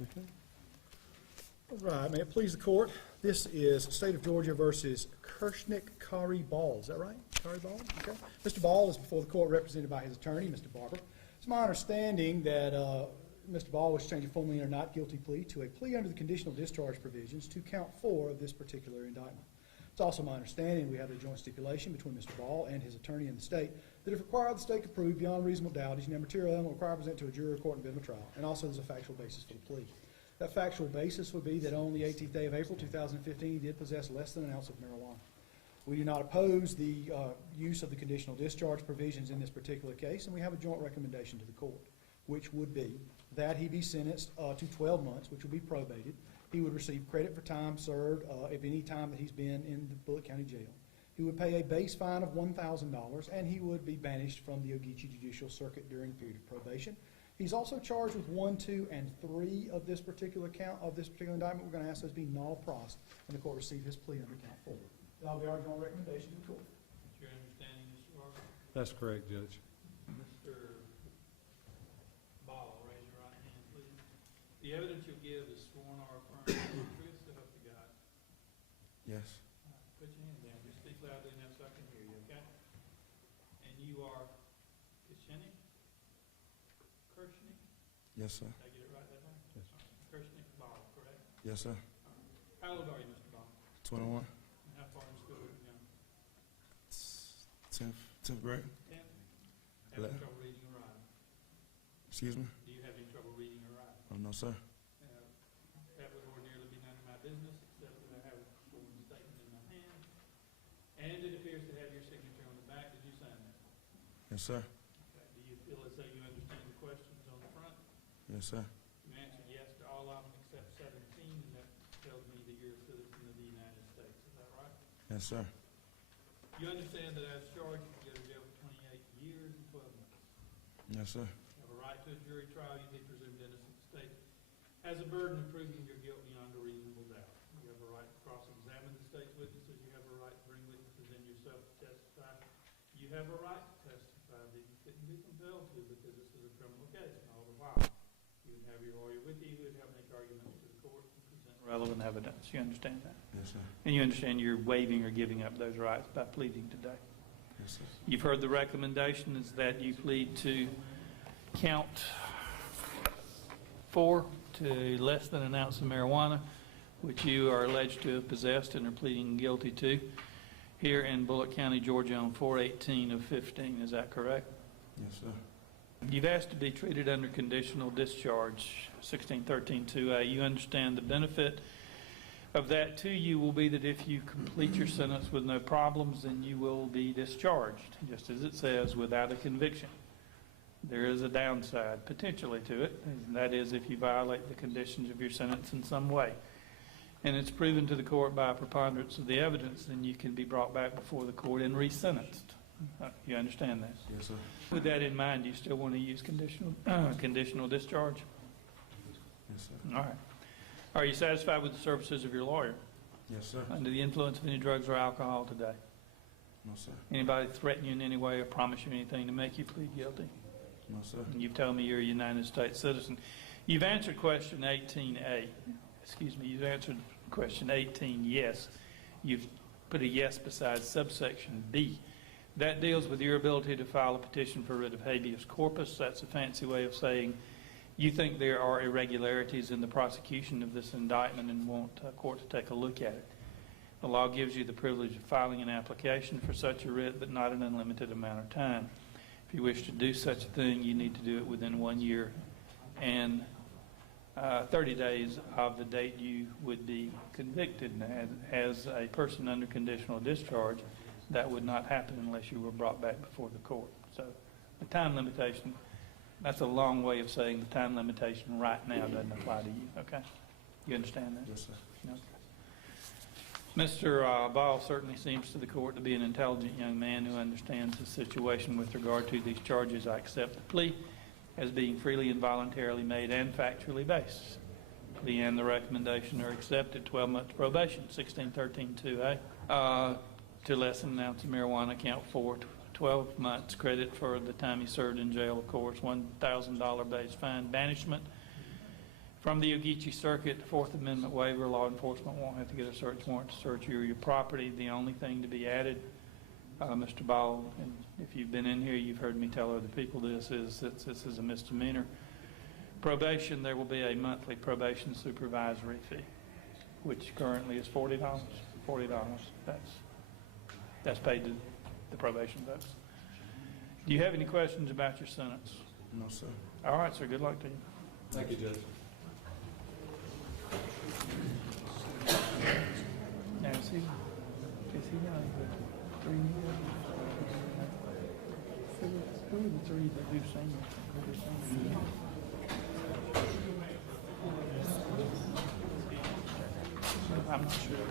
Okay. All right, may it please the court, this is State of Georgia versus Kershnick Kari Ball. Is that right? Kari Ball? Okay. Mr. Ball is before the court represented by his attorney, Mr. Barber. It's my understanding that Mr. Ball was changing a formally or not guilty plea to a plea under the conditional discharge provisions to count 4 of this particular indictment. It's also my understanding we have a joint stipulation between Mr. Ball and his attorney in the state that if required, the state could prove beyond reasonable doubt he's now material element required to present to a jury or court in a trial. And also there's a factual basis for the plea. That factual basis would be that on the 18th day of April 2015, he did possess less than an ounce of marijuana. We do not oppose the use of the conditional discharge provisions in this particular case, and we have a joint recommendation to the court, which would be that he be sentenced to 12 months, which will be probated. He would receive credit for time served of any time that he's been in the Bullitt County Jail. He would pay a base fine of $1,000, and he would be banished from the Ogeechee Judicial Circuit during the period of probation. He's also charged with 1, 2, and 3 of this particular count of this particular indictment. We're going to ask those be null pros, and the court receive his plea under count 4. That'll be our joint recommendation to the court. Is your understanding, Mr. Barber? That's correct, Judge. Mr. Ball, raise your right hand, please. The evidence you'll give is sworn or affirmed. Truth, so help you God. Yes. Put your hand down. Just speak loudly enough so I can hear you, okay? And you are Kershnick? Yes, sir. Did I get it right that time? Yes. Kershnick Ball, correct? Yes, sir. How old are you, Mr. Ball? 21. And how far in school have you gone? 10th grade. 10th? Having trouble reading or writing? Excuse me? Do you have any trouble reading or writing? Oh, no, sir. That would ordinarily be none of my business, except that I have a sworn statement in my hand. And it appears to have your signature on the back. Did you sign that? Yes, sir. Okay. Do you feel as though you understand the questions on the front? Yes, sir. You answered yes to all of them except 17, and that tells me that you're a citizen of the United States. Is that right? Yes, sir. You understand that as charged, you go to jail for 28 years and 12 months. Yes, sir. You have a right to a jury trial. You be presumed innocent. The state has a burden of proving your guilt beyond a reasonable doubt. You have a right to cross-examine the state's witnesses. You have a right to bring witnesses in yourself to testify. You have a right to testify that you couldn't be compelled to because this is a criminal case. And all the while, you would have your lawyer with you. You would have to make arguments to the court and present relevant evidence. You understand that? Yes, sir. And you understand you're waiving or giving up those rights by pleading today. Yes, sir. You've heard the recommendation is that you plead to count 4 to less than an ounce of marijuana, which you are alleged to have possessed and are pleading guilty to here in Bullitt County, Georgia on 4/18 of 15. Is that correct? Yes, sir. You've asked to be treated under conditional discharge, 1613-2A. You understand the benefit of that to you will be that if you complete your sentence with no problems, then you will be discharged, just as it says, without a conviction. There is a downside potentially to it, and that is if you violate the conditions of your sentence in some way. And it's proven to the court by a preponderance of the evidence, then you can be brought back before the court and resentenced. You understand that? Yes, sir. With that in mind, do you still want to use conditional discharge? Yes, sir. All right. Are you satisfied with the services of your lawyer? Yes, sir. Under the influence of any drugs or alcohol today? No, sir. Anybody threaten you in any way or promise you anything to make you plead guilty? No, sir. And you've told me you're a United States citizen. You've answered question 18A. Excuse me, you've answered question 18, yes. You've put a yes beside subsection B. That deals with your ability to file a petition for writ of habeas corpus. That's a fancy way of saying you think there are irregularities in the prosecution of this indictment and want a court to take a look at it. The law gives you the privilege of filing an application for such a writ, but not an unlimited amount of time. If you wish to do such a thing, you need to do it within 1 year and 30 days of the date you would be convicted. As a person under conditional discharge, that would not happen unless you were brought back before the court. So the time limitation, that's a long way of saying the time limitation right now doesn't apply to you, okay? You understand that? Yes, sir. Okay. Mr. Ball certainly seems to the court to be an intelligent young man who understands the situation with regard to these charges. I accept the plea as being freely and voluntarily made and factually based. The plea and the recommendation are accepted. 12 months probation, 1613-2A. To less than an ounce of marijuana, count 4, 12 months credit for the time he served in jail, of course, $1,000 base fine, banishment, From the Ogeechee Circuit, Fourth Amendment waiver, law enforcement won't have to get a search warrant to search you or your property. The only thing to be added, Mr. Ball, and if you've been in here, you've heard me tell other people this, is that this is a misdemeanor. Probation, there will be a monthly probation supervisory fee, which currently is $40. That's paid to the probation folks. Do you have any questions about your sentence? No, sir. All right, sir. Good luck to you. Thank you, Judge. Now, is he going to 3 years? Who are the three that we've seen? I'm not sure.